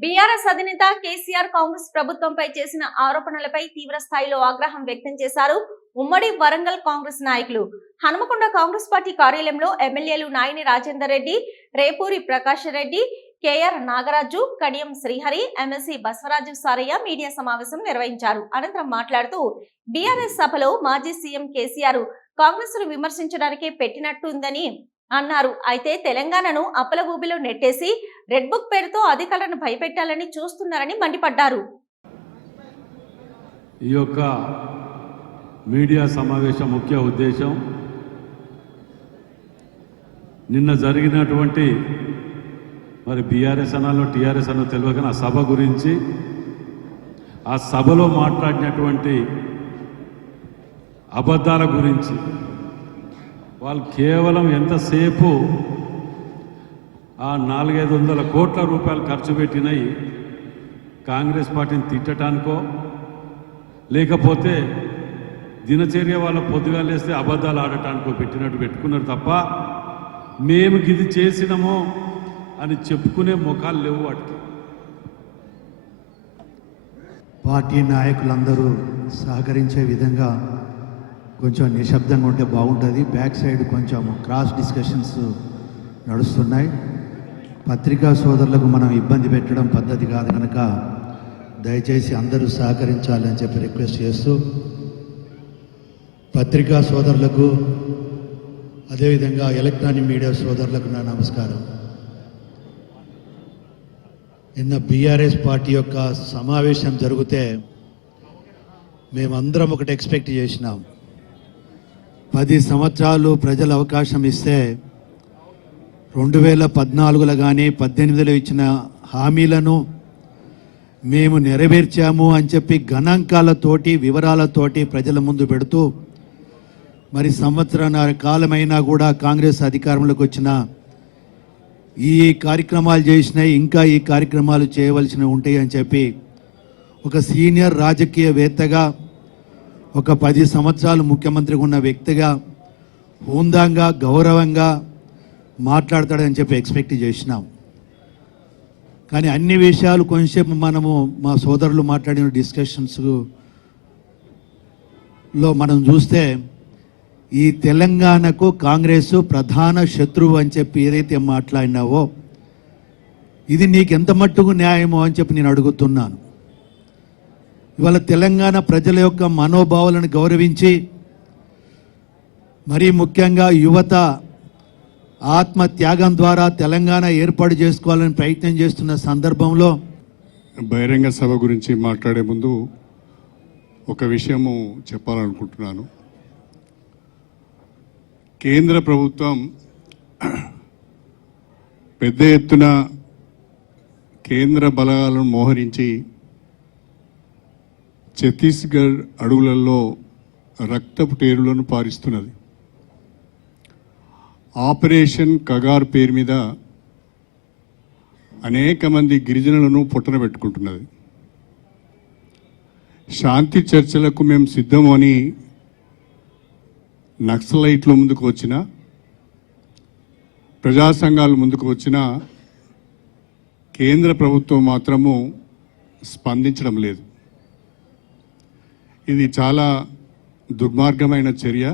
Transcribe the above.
BRS అధినేత కేసీఆర్ కాంగ్రెస్ ప్రభుత్వంపై చేసిన ఆరోపణలపై తీవ్ర స్థాయిలో ఆగ్రహం వ్యక్తం చేశారు. ఉమ్మడి వరంగల్ కాంగ్రెస్ నాయకులు హనుమకొండ కాంగ్రెస్ పార్టీ కార్యాలయంలో ఎమ్మెల్యేలు Nayani Rajender Reddy, Repuri Prakash Reddy, KR Nagaraju, Kadiyam Srihari, MLC Basavaraju Sarayya media సమావేశం నిర్వహించారు. అనంతరం మాట్లాడుతూ బీఆర్ఎస్ సభలో మాజీ సీఎం కేసీఆర్ కాంగ్రెస్ ను విమర్శించడానికి పెట్టినట్టుందని అన్నారు. అయితే తెలంగాణను అప్పల ఊబిలో నెట్టేసి రెడ్ బుక్ పేరుతో అధికారులను భయపెట్టాలని చూస్తున్నారని మండిపడ్డారు. ఈ యొక్క మీడియా సమావేశం ముఖ్య ఉద్దేశం నిన్న జరిగినటువంటి మరి బీఆర్ఎస్ అనాలో టీఆర్ఎస్ అనో తెలియదు కానీ ఆ సభ గురించి, ఆ సభలో మాట్లాడినటువంటి అబద్ధాల గురించి, వాళ్ళు కేవలం ఎంతసేపు ఆ 400-500 కోట్ల రూపాయలు ఖర్చు పెట్టినవి కాంగ్రెస్ పార్టీని తిట్టడానికో, లేకపోతే దినచర్య వాళ్ళ పొద్దుగా లేస్తే అబద్ధాలు ఆడటానికో పెట్టినట్టు పెట్టుకున్నారు తప్ప మేము ఇది చేసినామో అని చెప్పుకునే ముఖాలు లేవు వాటికి. పార్టీ నాయకులందరూ సహకరించే విధంగా కొంచెం నిశ్శబ్దంగా ఉంటే బాగుంటుంది. బ్యాక్ సైడ్ కొంచెం క్రాస్ డిస్కషన్స్ నడుస్తున్నాయి. పత్రికా సోదరులకు మనం ఇబ్బంది పెట్టడం పద్ధతి కాదు కనుక దయచేసి అందరూ సహకరించాలని చెప్పి రిక్వెస్ట్ చేస్తూ, పత్రికా సోదరులకు అదేవిధంగా ఎలక్ట్రానిక్ మీడియా సోదరులకు నా నమస్కారం. నిన్న బీఆర్ఎస్ పార్టీ యొక్క సమావేశం జరిగితే మేమందరం ఒకటి ఎక్స్పెక్ట్ చేసినాం. 10 సంవత్సరాలు ప్రజలు అవకాశం ఇస్తే 2014లో కానీ 18లో ఇచ్చిన హామీలను మేము నెరవేర్చాము అని చెప్పి గణాంకాలతోటి వివరాలతోటి ప్రజల ముందు పెడుతూ, మరి సంవత్సరాల కాలమైనా కూడా కాంగ్రెస్ అధికారంలోకి వచ్చిన ఈ కార్యక్రమాలు చేసినాయి, ఇంకా ఈ కార్యక్రమాలు చేయవలసినవి ఉంటాయి అని చెప్పి ఒక సీనియర్ రాజకీయవేత్తగా, ఒక 10 సంవత్సరాలు ముఖ్యమంత్రిగా ఉన్న వ్యక్తిగా హుందాగా గౌరవంగా మాట్లాడతాడని చెప్పి ఎక్స్పెక్ట్ చేసినాం. కానీ అన్ని విషయాలు కొంచెంసేపు మనము మా సోదరులు మాట్లాడిన డిస్కషన్స్లో మనం చూస్తే ఈ తెలంగాణకు కాంగ్రెస్ ప్రధాన శత్రువు అని చెప్పి ఏదైతే మాట్లాడినావో ఇది నీకు ఎంత మట్టుకు న్యాయమో అని చెప్పి నేను అడుగుతున్నాను. ఇవాళ తెలంగాణ ప్రజల యొక్క మనోభావాలను గౌరవించి, మరీ ముఖ్యంగా యువత ఆత్మ త్యాగం ద్వారా తెలంగాణ ఏర్పాటు చేసుకోవాలని ప్రయత్నం చేస్తున్న సందర్భంలో బహిరంగ సభ గురించి మాట్లాడే ముందు ఒక విషయము చెప్పాలనుకుంటున్నాను. కేంద్ర ప్రభుత్వం పెద్ద ఎత్తున కేంద్ర బలగాలను మోహరించి ఛత్తీస్గఢ్ అడవులలో రక్తపు టేరులను పారిస్తున్నది. ఆపరేషన్ కగార్ పేరు మీద అనేక మంది గిరిజనులను పొట్టన పెట్టుకుంటున్నది. శాంతి చర్చలకు మేము సిద్ధము అని నక్సలైట్లు ముందుకు వచ్చిన, ప్రజా సంఘాలు ముందుకు వచ్చిన కేంద్ర ప్రభుత్వం మాత్రము స్పందించడం లేదు. ఇది చాలా దుర్మార్గమైన చర్య.